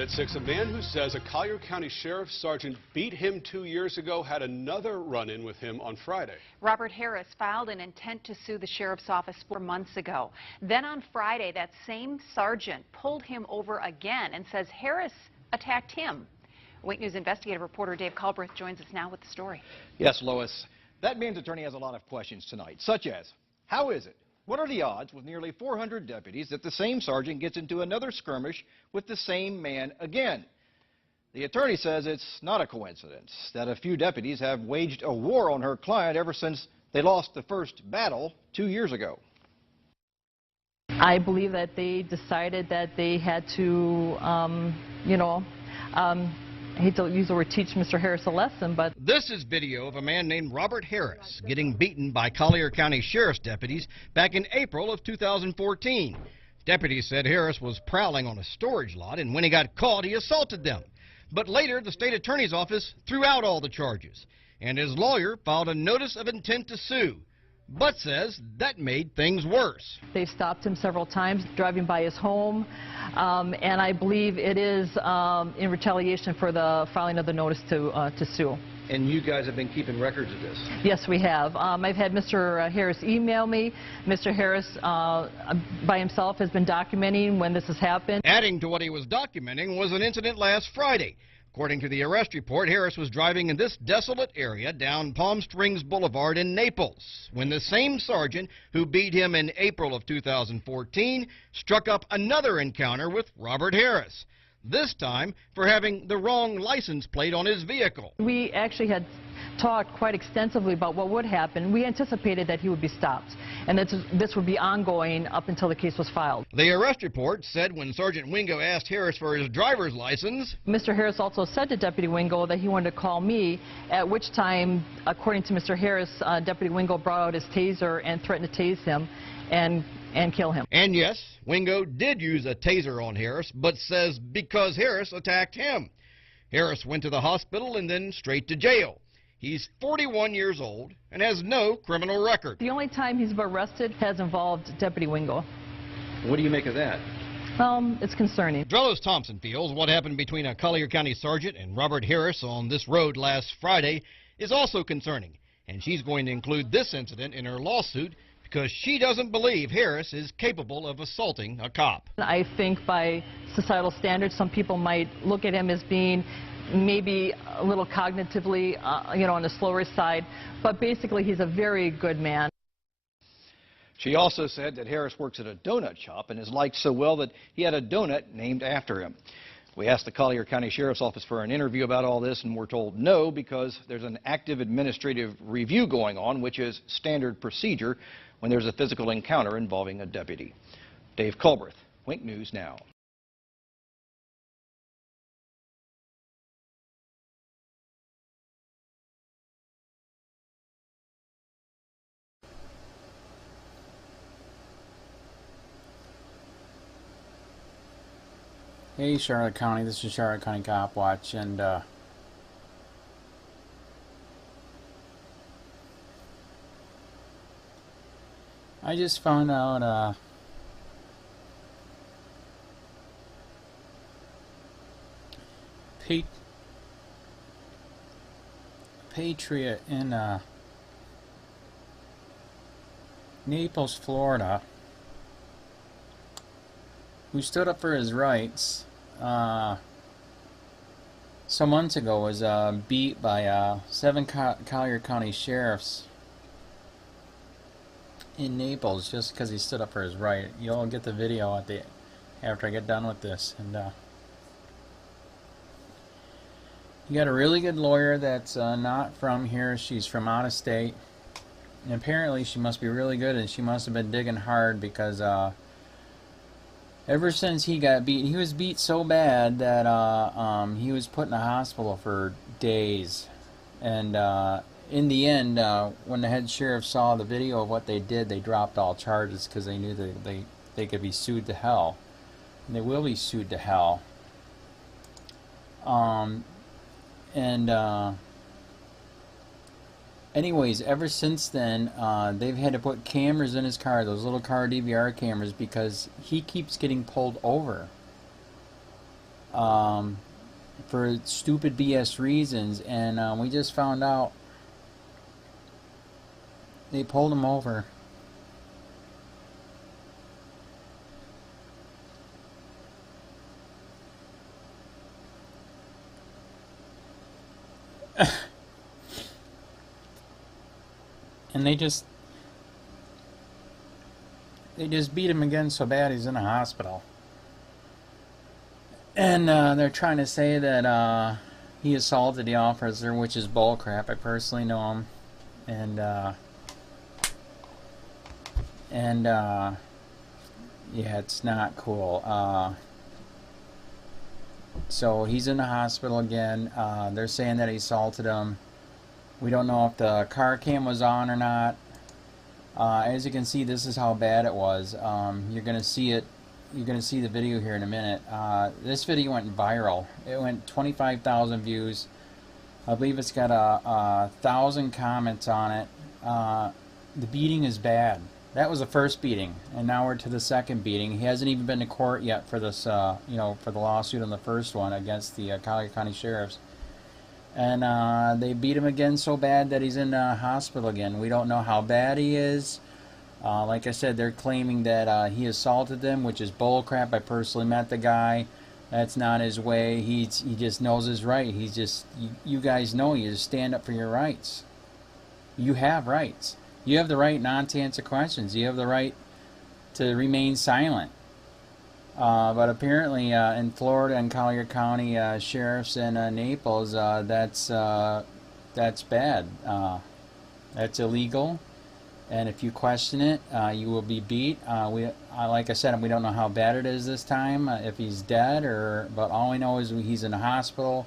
At 6, a man who says a Collier County Sheriff's Sergeant beat him 2 years ago had another run-in with him on Friday. Robert Harris filed an intent to sue the sheriff's office 4 months ago. Then on Friday, that same sergeant pulled him over again and says Harris attacked him. Wake News investigative reporter Dave Culbreth joins us now with the story. Yes, Lois. That man's attorney has a lot of questions tonight, such as, how is it? What are the odds with nearly 400 deputies that the same sergeant gets into another skirmish with the same man again? The attorney says it's not a coincidence that a few deputies have waged a war on her client ever since they lost the first battle 2 years ago. I believe that they decided that they had to, I hate to use the word teach Mr. Harris a lesson, but... This is video of a man named Robert Harris getting beaten by Collier County Sheriff's deputies back in April of 2014. Deputies said Harris was prowling on a storage lot, and when he got caught, he assaulted them. But later, the state attorney's office threw out all the charges, and his lawyer filed a notice of intent to sue, but says that made things worse. They stopped him several times driving by his home, and I believe it is in retaliation for the filing of the notice to sue. And you guys have been keeping records of this? Yes, we have. I've had Mr. Harris email me. Mr. Harris, by himself, has been documenting when this has happened. Adding to what he was documenting was an incident last Friday. According to the arrest report, Harris was driving in this desolate area down Palm Springs Boulevard in Naples when the same sergeant who beat him in April of 2014 struck up another encounter with Robert Harris, this time for having the wrong license plate on his vehicle. We actually had talked quite extensively about what would happen. We anticipated that he would be stopped, and that this would be ongoing up until the case was filed. The arrest report said when Sergeant Wingo asked Harris for his driver's license, Mr. Harris also said to Deputy Wingo that he wanted to call me, at which time, according to Mr. Harris, Deputy Wingo brought out his taser and threatened to tase him and kill him. And yes, Wingo did use a taser on Harris, but says because Harris attacked him. Harris went to the hospital and then straight to jail. He's 41 years old and has no criminal record. The only time he's been arrested has involved Deputy Wingo. What do you make of that? It's concerning. Drelos Thompson feels what happened between a Collier County sergeant and Robert Harris on this road last Friday is also concerning, and she's going to include this incident in her lawsuit because she doesn't believe Harris is capable of assaulting a cop. I think by societal standards, some people might look at him as being maybe a little cognitively, on the slower side, but basically he's a very good man. She also said that Harris works at a donut shop and is liked so well that he had a donut named after him. We asked the Collier County Sheriff's Office for an interview about all this, and we're told no because there's an active administrative review going on, which is standard procedure when there's a physical encounter involving a deputy. Dave Culbreth, Wink News Now. Hey Charlotte County, this is Charlotte County Cop Watch, and I just found out Patriot in Naples, Florida, who stood up for his rights some months ago, was beat by 7 Collier County sheriffs in Naples just because he stood up for his right. You'll get the video after I get done with this. And you got a really good lawyer that's not from here. She's from out of state, and apparently she must be really good, and she must have been digging hard because ever since he got beat, he was beat so bad that he was put in the hospital for days. And in the end, when the head sheriff saw the video of what they did, they dropped all charges because they knew that they could be sued to hell. And they will be sued to hell. Anyways, ever since then, they've had to put cameras in his car, those little car DVR cameras, because he keeps getting pulled over. for stupid BS reasons, and we just found out they pulled him over. And they just beat him again so bad he's in a hospital. And they're trying to say that he assaulted the officer, which is bullcrap. I personally know him, and yeah, it's not cool. So he's in the hospital again. They're saying that he assaulted him. We don't know if the car cam was on or not. As you can see, this is how bad it was. You're gonna see it. You're gonna see the video here in a minute. This video went viral. It went 25,000 views. I believe it's got 1,000 comments on it. The beating is bad. That was the first beating, and now we're to the second beating. He hasn't even been to court yet for this, you know, for the lawsuit on the first one against the Collier County Sheriffs. And they beat him again so bad that he's in the hospital again. We don't know how bad he is. Like I said, they're claiming that he assaulted them, which is bullcrap. I personally met the guy. That's not his way. He just knows his right. He's just, you guys know, you just stand up for your rights. You have rights. You have the right not to answer questions. You have the right to remain silent. But apparently in Florida and Collier County sheriffs and Naples, that's bad. That's illegal, and if you question it, you will be beat. Like I said, we don't know how bad it is this time, if he's dead, but all we know is he's in the hospital.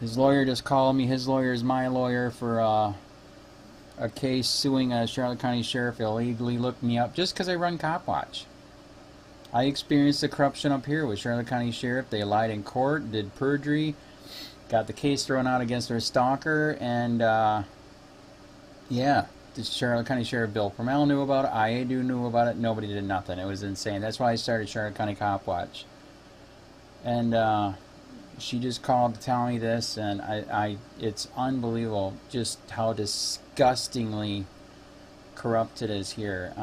His lawyer just called me. His lawyer is my lawyer for a case suing a Charlotte County Sheriff illegally looked me up just because I run COPWATCH. I experienced the corruption up here with Charlotte County Sheriff. They lied in court, did perjury, got the case thrown out against their stalker, and yeah, the Charlotte County Sheriff Bill PRUMMELL knew about it, IADU knew about it, nobody did nothing. It was insane. That's why I started Charlotte County COPWATCH. And she just called to tell me this, and it's unbelievable just how disgustingly corrupt it is here.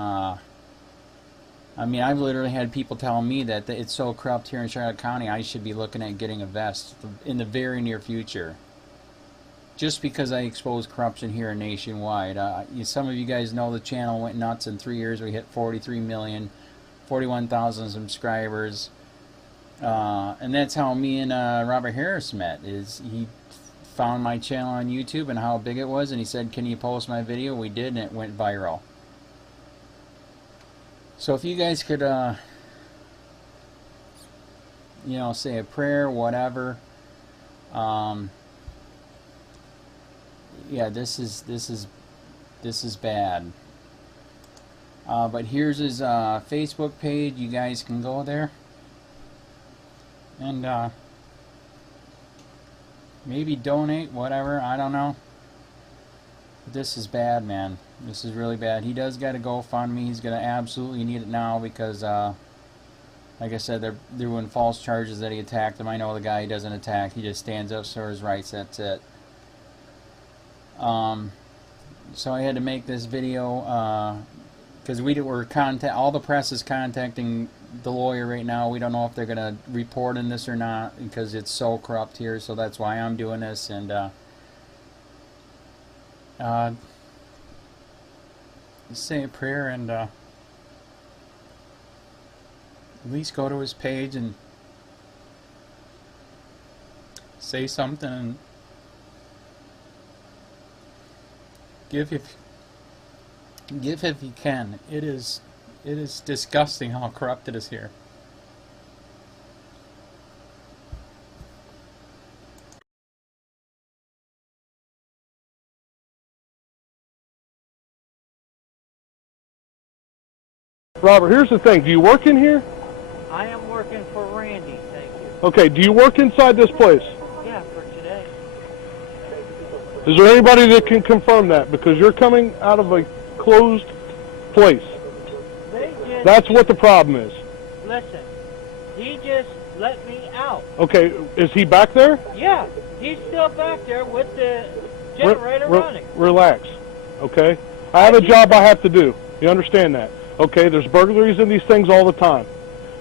I mean, I've literally had people tell me that it's so corrupt here in Charlotte County, I should be looking at getting a vest in the very near future. Just because I expose corruption here nationwide. Some of you guys know the channel went nuts in 3 years. We hit 43 million, 41,000 subscribers. And that's how me and Robert Harris met. He found my channel on YouTube and how big it was, and he said, "Can you post my video?" We did, and it went viral. So if you guys could, you know, say a prayer, whatever. Yeah, this is bad. But here's his Facebook page. You guys can go there and maybe donate, whatever. I don't know. This is bad, man. This is really bad. He does got to GoFundMe. He's going to absolutely need it now because, like I said, they're doing false charges that he attacked him. I know the guy he doesn't attack. He just stands up for his rights. That's it. So I had to make this video because all the press is contacting the lawyer right now. We don't know if they're going to report in this or not because it's so corrupt here. So that's why I'm doing this. And say a prayer and at least go to his page and say something and give if you can. It is disgusting how corrupt it is here. Robert, here's the thing. Do you work in here? I am working for Randy, thank you. Okay, do you work inside this place? Yeah, for today. Is there anybody that can confirm that? Because you're coming out of a closed place. They just... That's what the problem is. Listen, he just let me out. Okay, is he back there? Yeah, he's still back there with the generator running. Relax, okay? I have a job I have to do. You understand that? Okay, there's burglaries in these things all the time.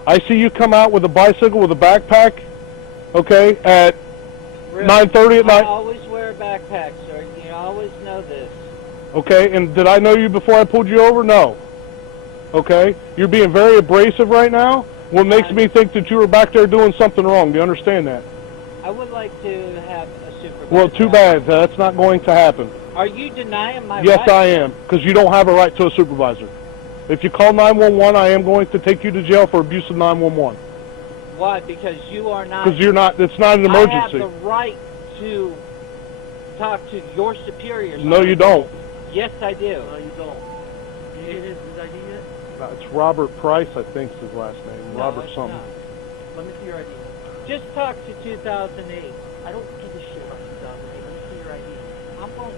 I see you come out with a bicycle with a backpack, okay, at 9:30 at night. I always wear a backpack, sir. You always know this. Okay, and did I know you before I pulled you over? No. Okay, you're being very abrasive right now. What makes me think that you were back there doing something wrong? Do you understand that? I would like to have a supervisor. Well, too bad. That's not going to happen. Are you denying my right? Yes, I am, because you don't have a right to a supervisor. If you call 911, I am going to take you to jail for abuse of 911. Why? Because you are not... Because you're not, it's not an emergency. I have the right to talk to your superiors. No, you don't. Yes, I do. No, you don't. Did you get his ID yet? It's Robert Price, I think is his last name. No, Robert it's something. not. Let me see your ID. Just talk to 2008. I don't give a shit about 2008. Let me see your ID. I'm going...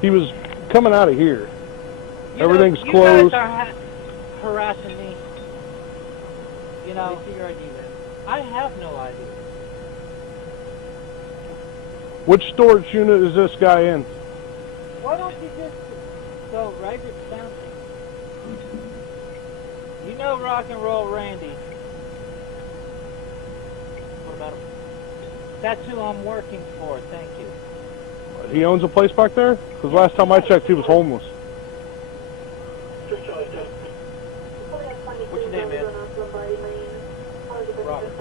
He was coming out of here. You Everything's know, closed. You guys are harassing me. You know... Let me see your ID, man. I have no ID. Which storage unit is this guy in? Why don't you just go right to town? You know Rock and Roll Randy. What about him? That's who I'm working for, thank you. He owns a place back there? Because last time I checked, he was homeless. What's your name, man? Robert.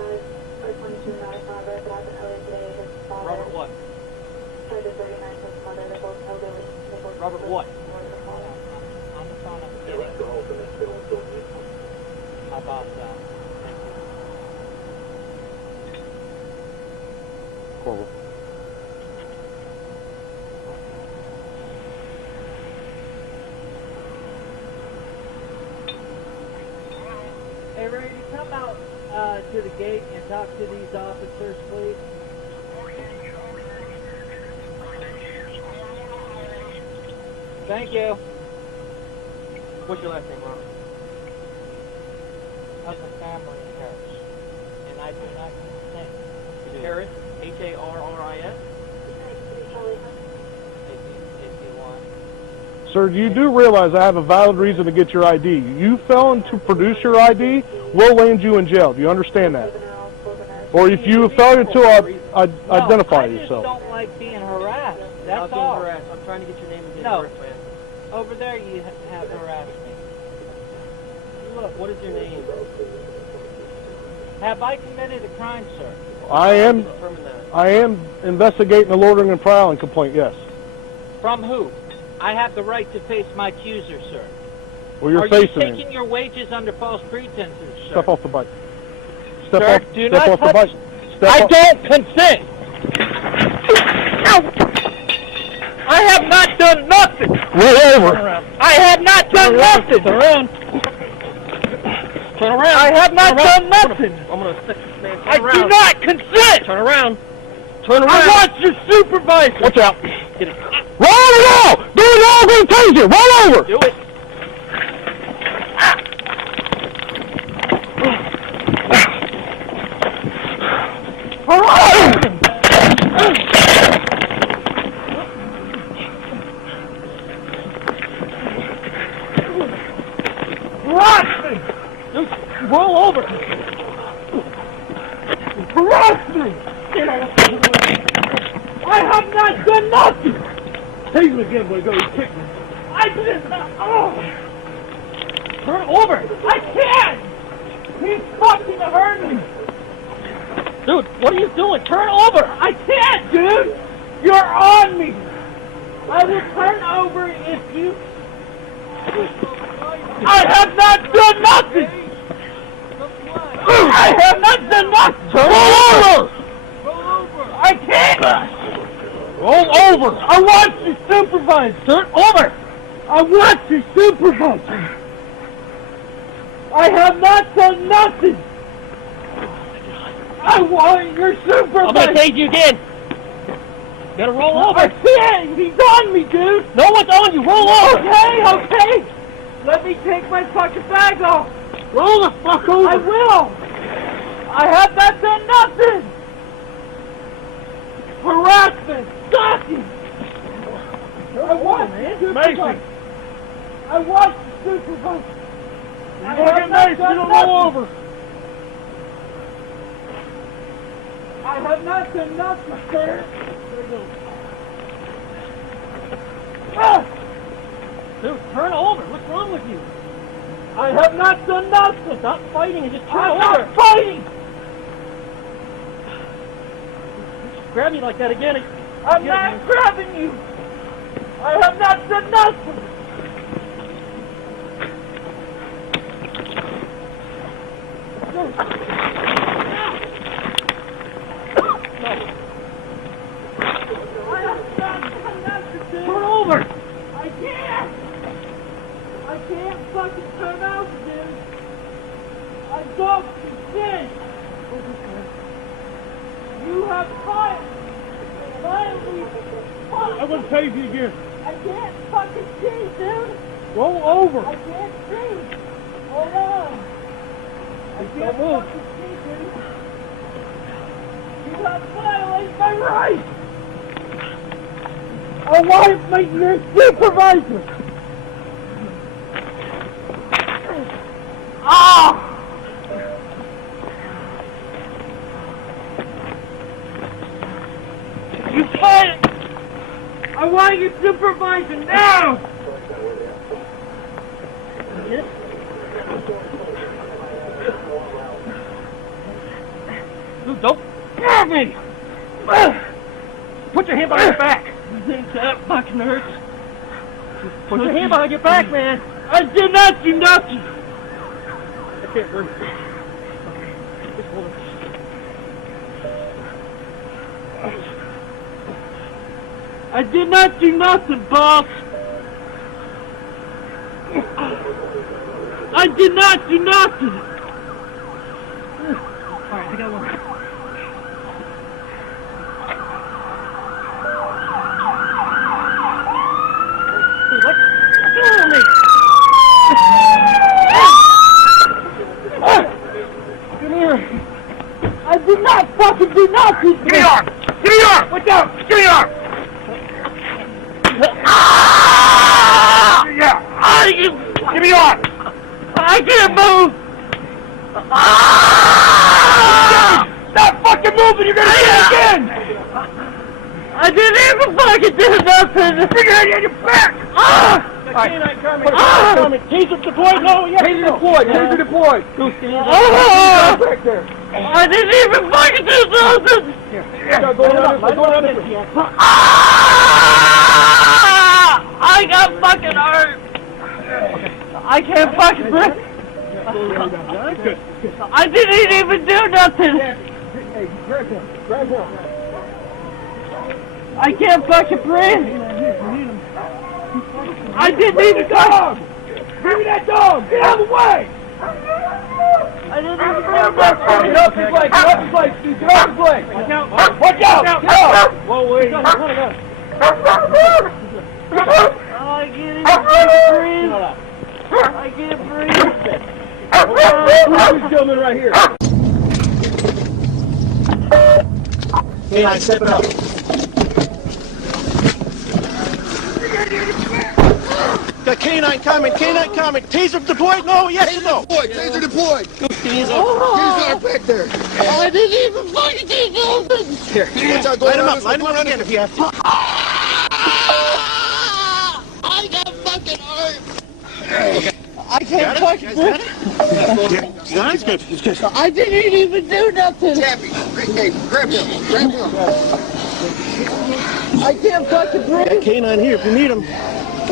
Robert what? Robert what? On the phone, I'm getting my boss out. Thank you. Corporal. Hey, Randy, come out to the gate and talk to these officers, please. Thank you. What's your last name, Robert? Of the family of Harris. And I do not consent. Is it Harris? H-A-R-R-I-S? If you want. Sir, you do realize I have a valid reason to get your ID. You failing to produce your ID, we'll land you in jail. Do you understand that? Or if you fail to identify yourself. I just don't like being harassed. That's Not all. being harassed. I'm trying to get your name and date No. of birth, man. Over there you have harassed me. Look, what is your name? Have I committed a crime, sir? I am Determine that. investigating a loitering and prowling complaint, yes. From who? I have the right to face my accuser, sir. Well, you're Are facing you him. taking your wages under false pretenses, sir? Step off the bike. Step Sir, off, do step not off the touch- bike. Step I off. don't consent! Ow! I have not done nothing! Roll over. I have not done nothing! Turn around. Turn around. I have not done nothing! I'm gonna stick this man. Turn I around. do not consent! Turn around. Turn around. I want your supervisor! Watch out. Get it. Roll over now! Do it now! I'm going to tase you! Roll over! Do it. Roll over! Harass me! I have not done nothing! Tase him again, boy. Go. He kicked me. I did not. Oh! Turn over! I can't! He's fucking hurting me! Dude, what are you doing? Turn over. I can't, dude! You're on me! I will turn over if you... I have not done nothing! I have not done nothing! Roll over! I can't! Roll over! I want to supervise! Turn over. I want to supervise! I have not done nothing! I want your supervisor! I'm gonna tase you again. You gotta roll over. I can't! He's on me, dude! No one's on you. Roll over. Okay! Let me take my fucking bag off! Roll the fuck over. I will! I have not done nothing! Harassment! Stalking! I want Mason! I want to supervise! I have not done nothing! I have not done nothing, sir! Dude, turn over! What's wrong with you? I have not done nothing! Stop fighting and just turn over! I'm not fighting! Grab me like that again. I'm not grabbing you! I have not done nothing! Turn over! I can't! I can't fucking turn out, dude! I don't consent! You have violently fucked! I'm gonna tase you again. I can't fucking see, dude! Roll over. I can't see! Hold on! I can't fucking see, dude! You have violated my rights! I want to make you supervisor! Ah! You fight! I want you supervisor now! Dude, don't grab me! Put your hand behind your back! That fucking hurts. Put your hand behind your back, man. I did not do nothing. I can't breathe. Just hold it. I did not do nothing, boss. I did not do nothing. All right, I got one. Come here. I did not fucking do nothing. Give me your arm. Give me your arm. Watch out. Give me your arm. Yeah. Give me your arm. I can't move. Stop fucking moving. You're gonna do it again. I didn't even fucking do nothing. Bring your head on your back. Canine coming. Taser deployed. No, yeah. Taser deployed. Taser deployed. Back there. I didn't even fucking do something. Here. Go around this way. I got fucking hurt. I can't fucking breathe. I didn't even do nothing. Hey, grab him. Grab him. I can't fucking breathe. I didn't even dog! Give me that dog! Get out of the way! I didn't even do nothing! Get off his leg! Get off his leg, Steve! Get off his leg! Watch out! Watch out! Get out! Whoa, wait! I can't even breathe! I can't breathe! This gentleman right here! Canine, step it up. Got canine coming, taser deployed, no, yes or no? Taser deployed. Taser back there. I didn't even fucking do something. Here, line him up again if you have to. I got fucking hurt. Okay. I can't fucking breathe. Yeah, he's good. He's good. I didn't even do nothing. Tappy, hey, grab him. Grab him. I can't fucking breathe. Got canine here if you need him. I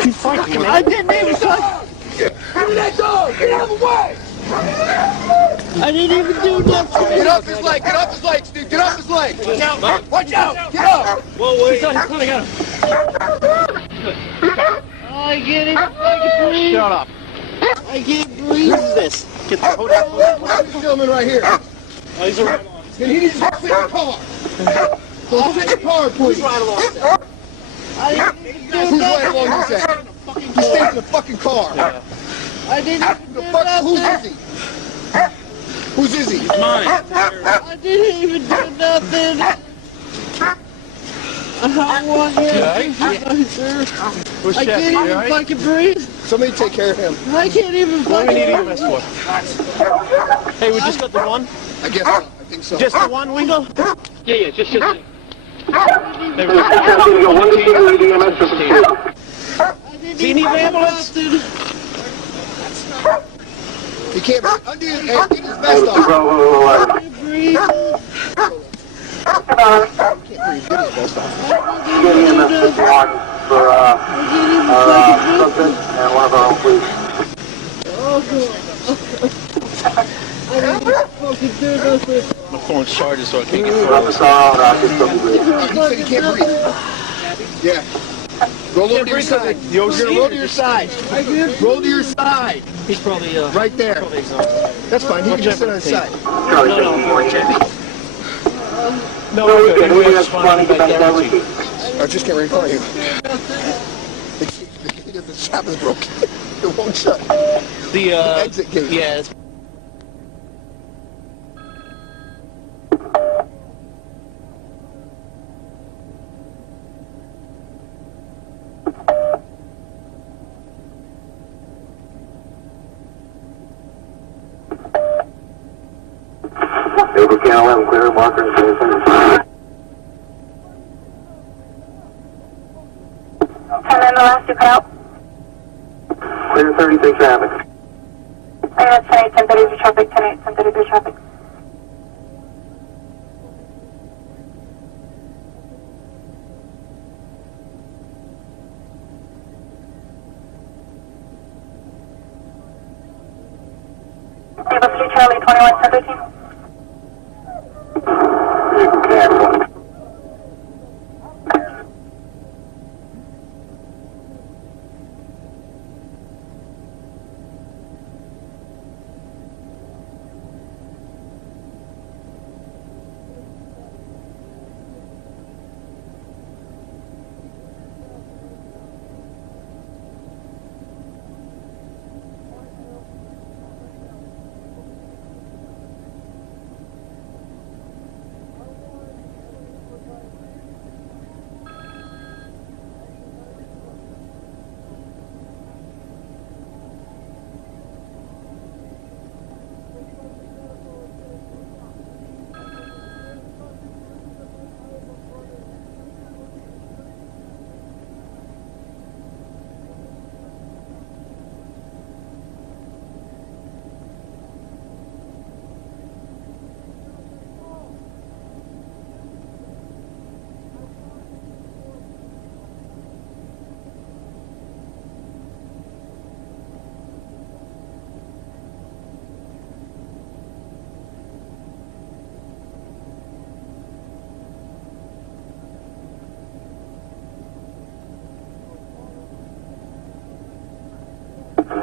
didn't even touch. Give me that dog! Get out of the way! I didn't even do nothing. Get off his leg! Get off his leg, Steve! Get off his leg! Watch out! Watch out! Get up! Whoa, wait. He's coming out. I can't even fucking breathe. Shut up. I can't breathe. This. Get the hold on. This gentleman right here. Oh, he's right. Can he just sit in the car? So sit in the car, please. Right along. Who's right along his end? He stays in the fucking car. I didn't The fuck? Who is he? Whose is he? It's mine. I didn't even do nothing. I want you to sir. Who's I can't even fucking breathe. Somebody take care of him. I can't even fucking breathe. Hey, we just got the one? I guess so. I think so. Just the one, Wingo? Yeah, just. Hey, do you need an ambulance? He can't breathe. Undo his, get his vest off. I can't breathe. Get his vest off. Fucking do nothing. My phone's charged, so I can't get He said he can't breathe. Yeah. Roll over to your side. You're gonna roll to your side. Roll to your side. He's probably, right there. Probably exhausted. That's fine. He can just sit on his side. No, we're good. We're responding by guarantee. I just can't recall you. The shop is broken. It won't shut. The exit gate. Yeah. It's Over can 11, clear, marker and 10 And then the last two cut out. Clear 36 traffic. I got 10-8, 10-33 traffic, 10-8, 10-33 traffic. Able 3 Charlie, 21, 10-13. Vehicle cancel.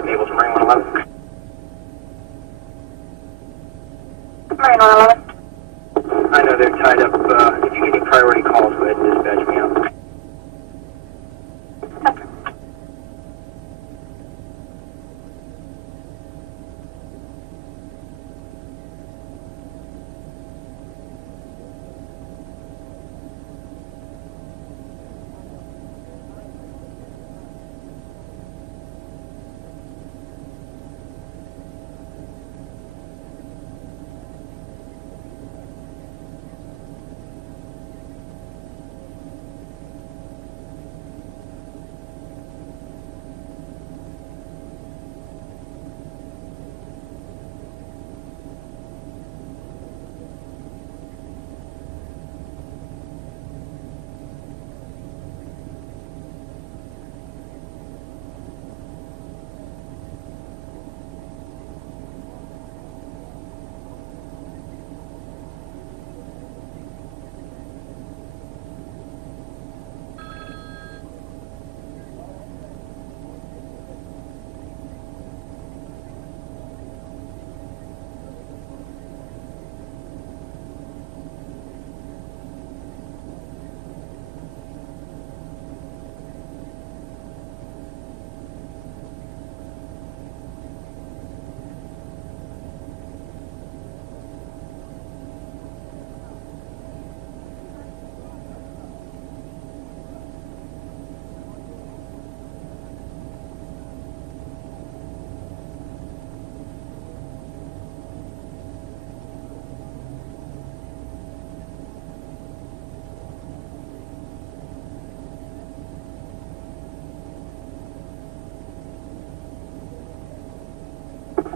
Able to Marine 111. Marine 111. I know they're tied up. If you get any priority calls, go ahead and dispatch me out.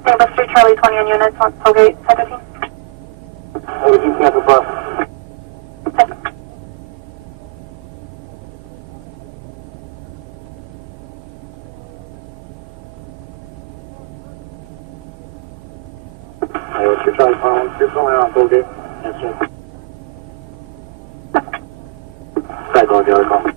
Neighbor Street, Charlie 20 on units on Tollgate, 1015. Hey, keep cancel bus. Hey, what's your Charlie phone? You're calling on Tollgate. Yes, sir. Side call, Charlie call.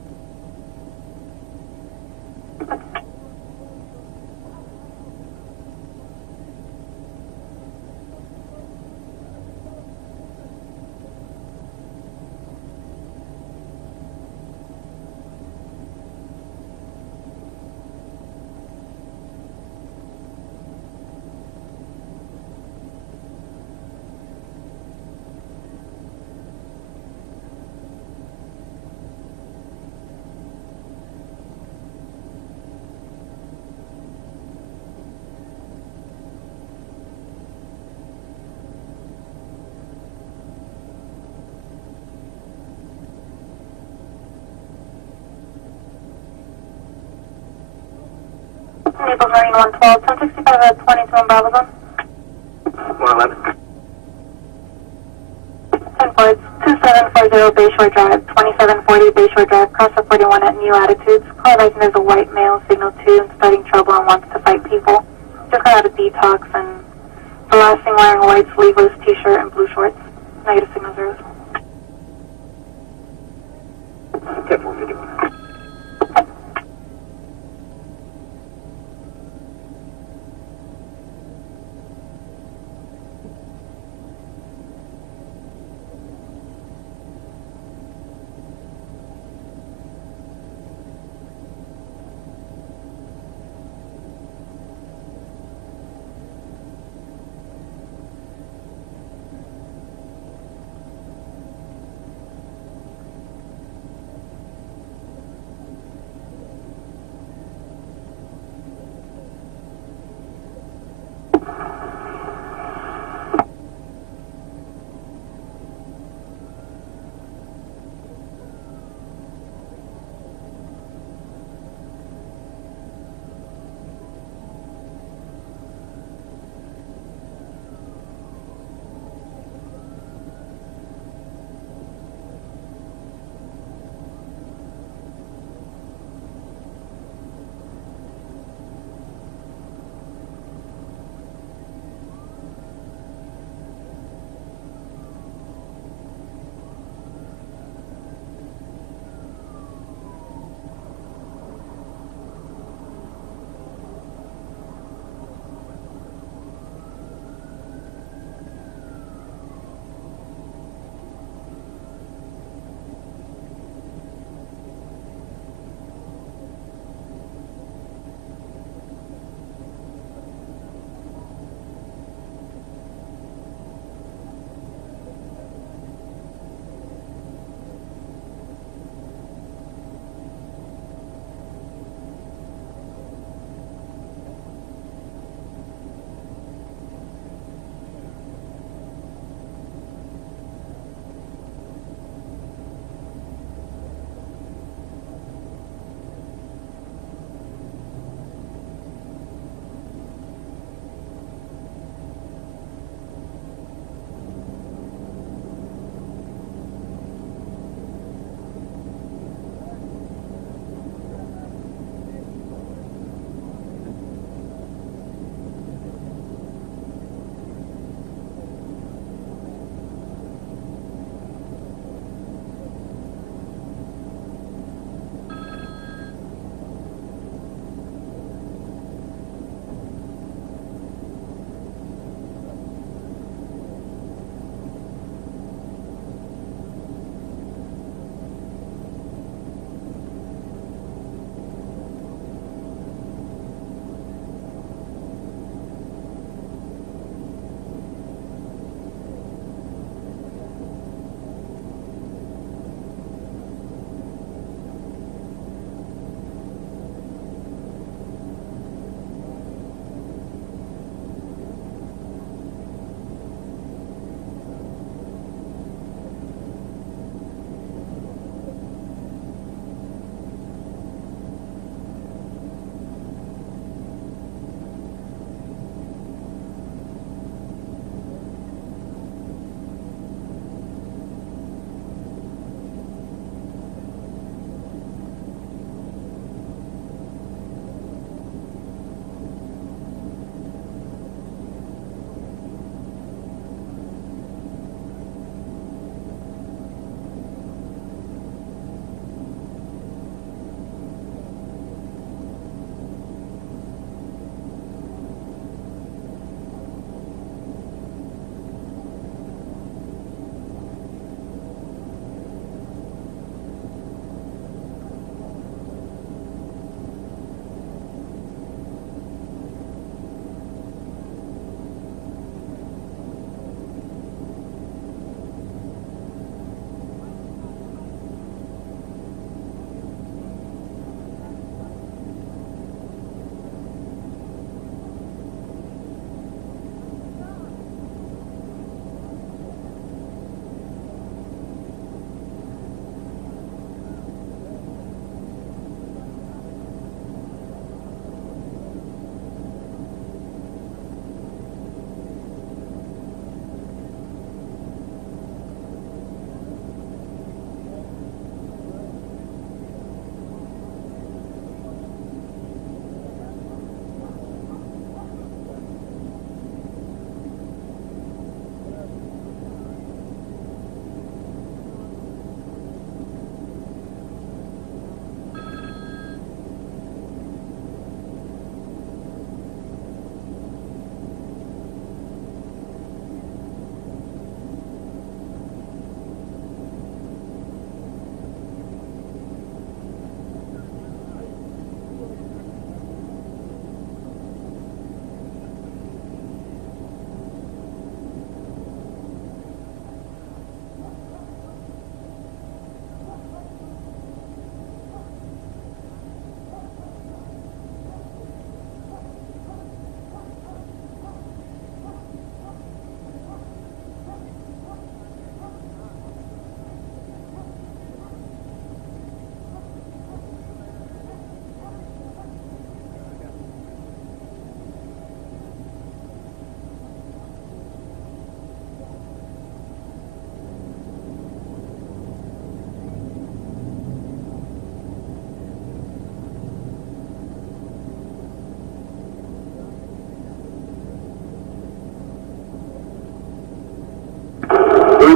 Naples Marine 112, 1065 at 22 on Bravo Zone. 111. 10 Fords, 2740 Bayshore Drive, 2740 Bayshore Drive, cross the 41 at New Attitudes. Call advising there's a white male, signal 2, and starting trouble and wants to fight people. Just got out of detox and the last thing wearing a white sleeveless t-shirt and blue shorts. Negative signal 0. Okay, 451.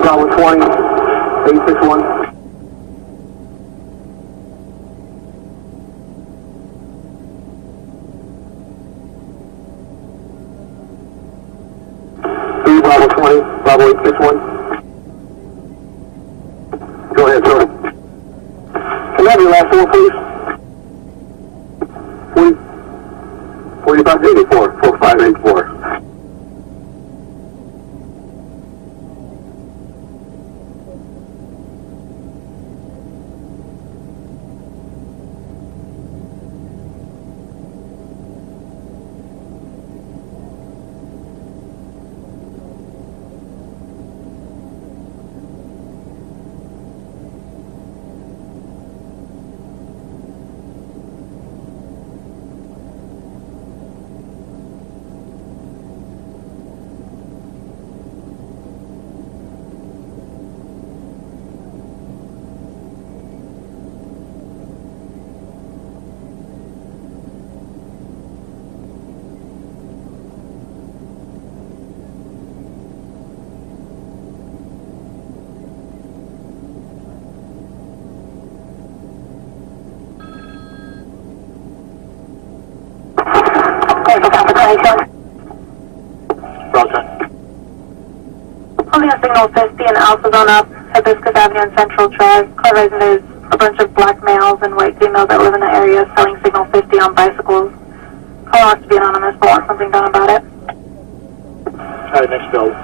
Bravo 20, 861. Bravo 20, Bravo 861. Go ahead, sir. Can I have your last four, please? 4584, 4584. Holding a signal 50 and Alpha Zone up, Hibiscus Avenue and Central Drive. Clarifying there's a bunch of black males and white females that live in the area selling signal 50 on bicycles. Call us to be anonymous, but want something done about it. Alright, next build.